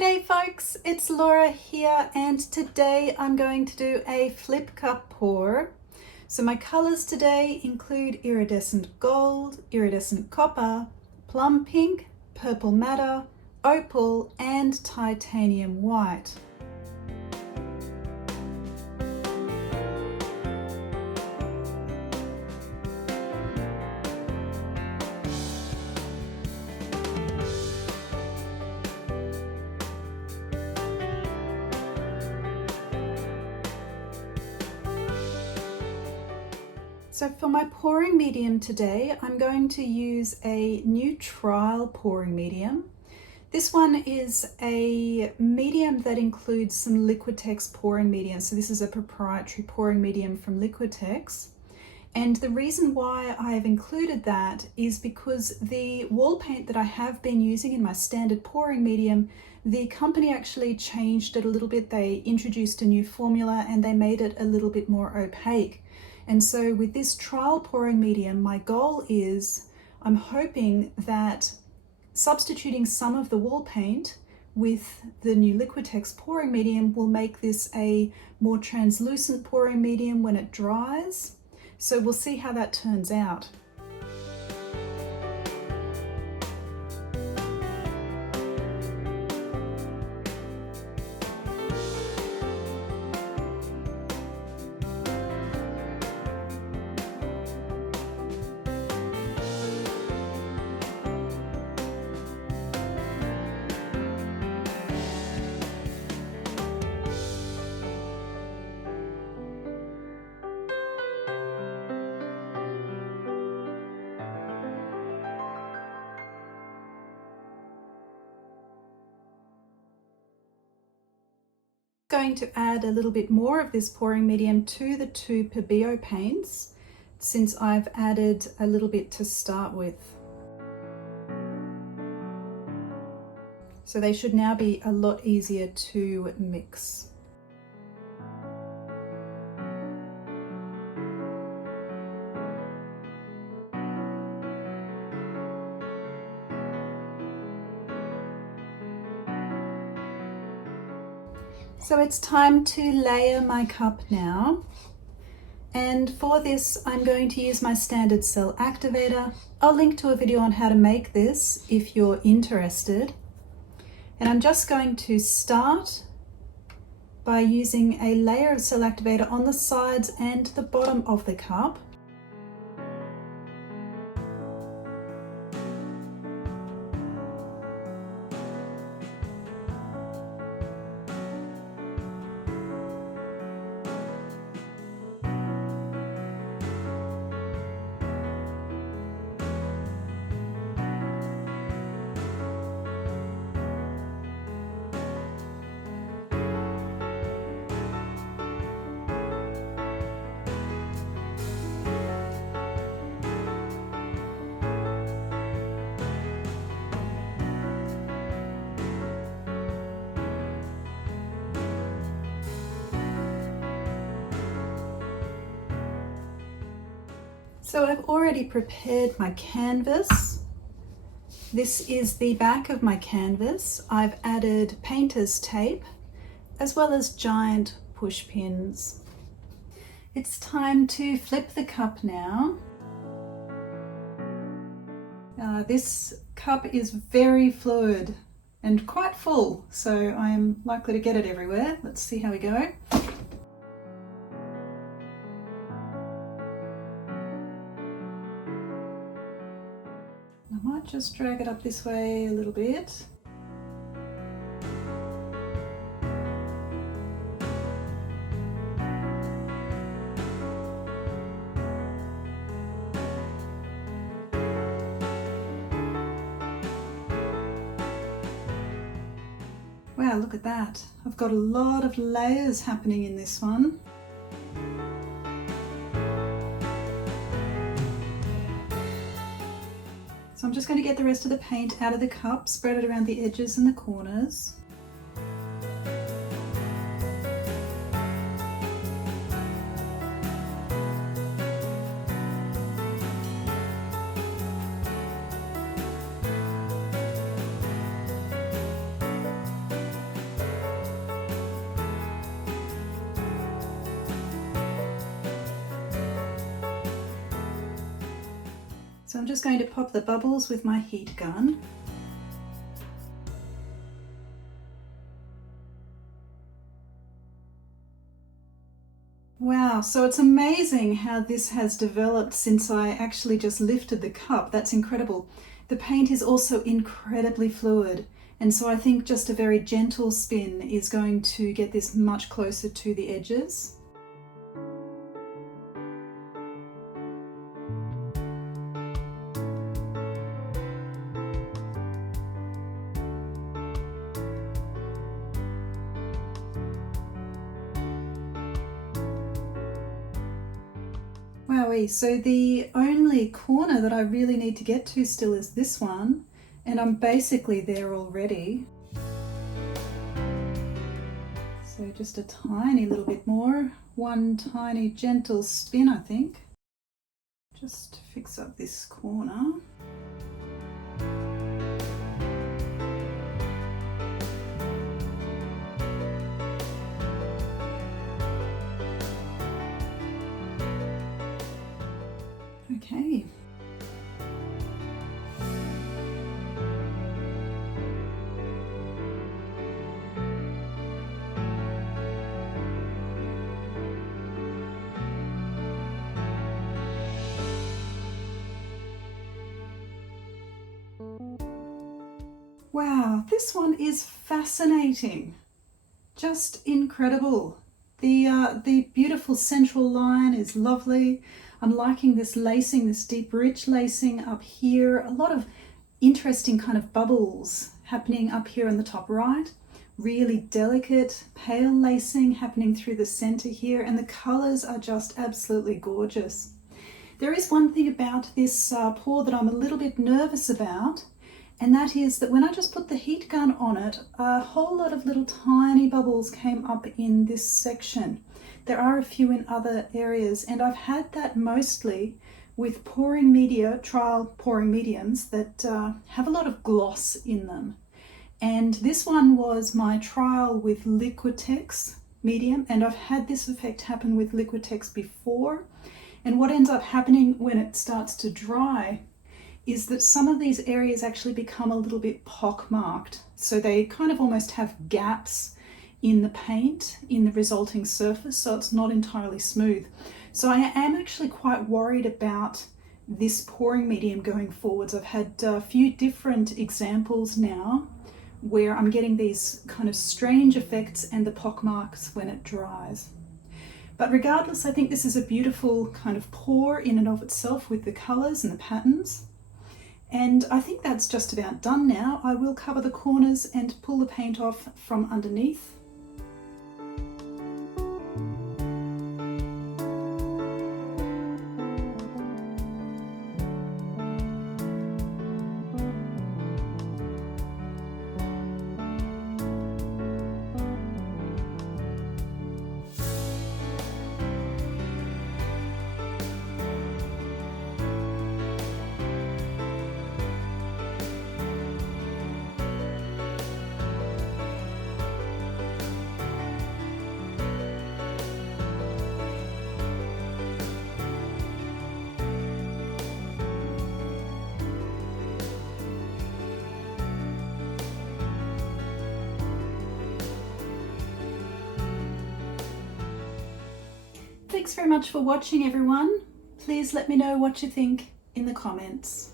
G'day folks, it's Laura here, and today I'm going to do a flip cup pour. So my colours today include iridescent gold, iridescent copper, plum pink, purple madder, opal and titanium white. So for my pouring medium today, I'm going to use a new trial pouring medium. This one is a medium that includes some Liquitex pouring medium. So this is a proprietary pouring medium from Liquitex. And the reason why I have included that is because the wall paint that I have been using in my standard pouring medium, the company actually changed it a little bit. They introduced a new formula and they made it a little bit more opaque. And so with this trial pouring medium, my goal is, I'm hoping that substituting some of the wall paint with the new Liquitex pouring medium will make this a more translucent pouring medium when it dries. So we'll see how that turns out. Going to add a little bit more of this pouring medium to the two Pebeo paints, since I've added a little bit to start with. So they should now be a lot easier to mix. So it's time to layer my cup now. And for this, I'm going to use my standard cell activator. I'll link to a video on how to make this if you're interested. And I'm just going to start by using a layer of cell activator on the sides and the bottom of the cup. So I've already prepared my canvas. This is the back of my canvas. I've added painter's tape as well as giant push pins. It's time to flip the cup now. This cup is very fluid and quite full, so I am likely to get it everywhere. Let's see how we go. I might just drag it up this way a little bit. Wow, look at that. I've got a lot of layers happening in this one. So I'm just going to get the rest of the paint out of the cup, spread it around the edges and the corners. So I'm just going to pop the bubbles with my heat gun. Wow, so it's amazing how this has developed since I actually just lifted the cup. That's incredible. The paint is also incredibly fluid, and so I think just a very gentle spin is going to get this much closer to the edges. Wowee, so the only corner that I really need to get to still is this one, and I'm basically there already. So just a tiny little bit more, one tiny gentle spin I think, just to fix up this corner. Okay. Wow, this one is fascinating. Just incredible. The beautiful central line is lovely. I'm liking this lacing, this deep rich lacing up here. A lot of interesting kind of bubbles happening up here in the top right. Really delicate pale lacing happening through the center here, and the colors are just absolutely gorgeous. There is one thing about this pour that I'm a little bit nervous about, and that is that when I just put the heat gun on it, a whole lot of little tiny bubbles came up in this section. There are a few in other areas, and I've had that mostly with pouring media, trial pouring mediums that have a lot of gloss in them. And this one was my trial with Liquitex medium, and I've had this effect happen with Liquitex before. And what ends up happening when it starts to dry is that some of these areas actually become a little bit pockmarked. So they kind of almost have gaps in the paint, in the resulting surface, so it's not entirely smooth. So I am actually quite worried about this pouring medium going forwards. I've had a few different examples now where I'm getting these kind of strange effects and the pockmarks when it dries. But regardless, I think this is a beautiful kind of pour in and of itself with the colors and the patterns. And I think that's just about done now. I will cover the corners and pull the paint off from underneath. Thanks very much for watching, everyone. Please let me know what you think in the comments.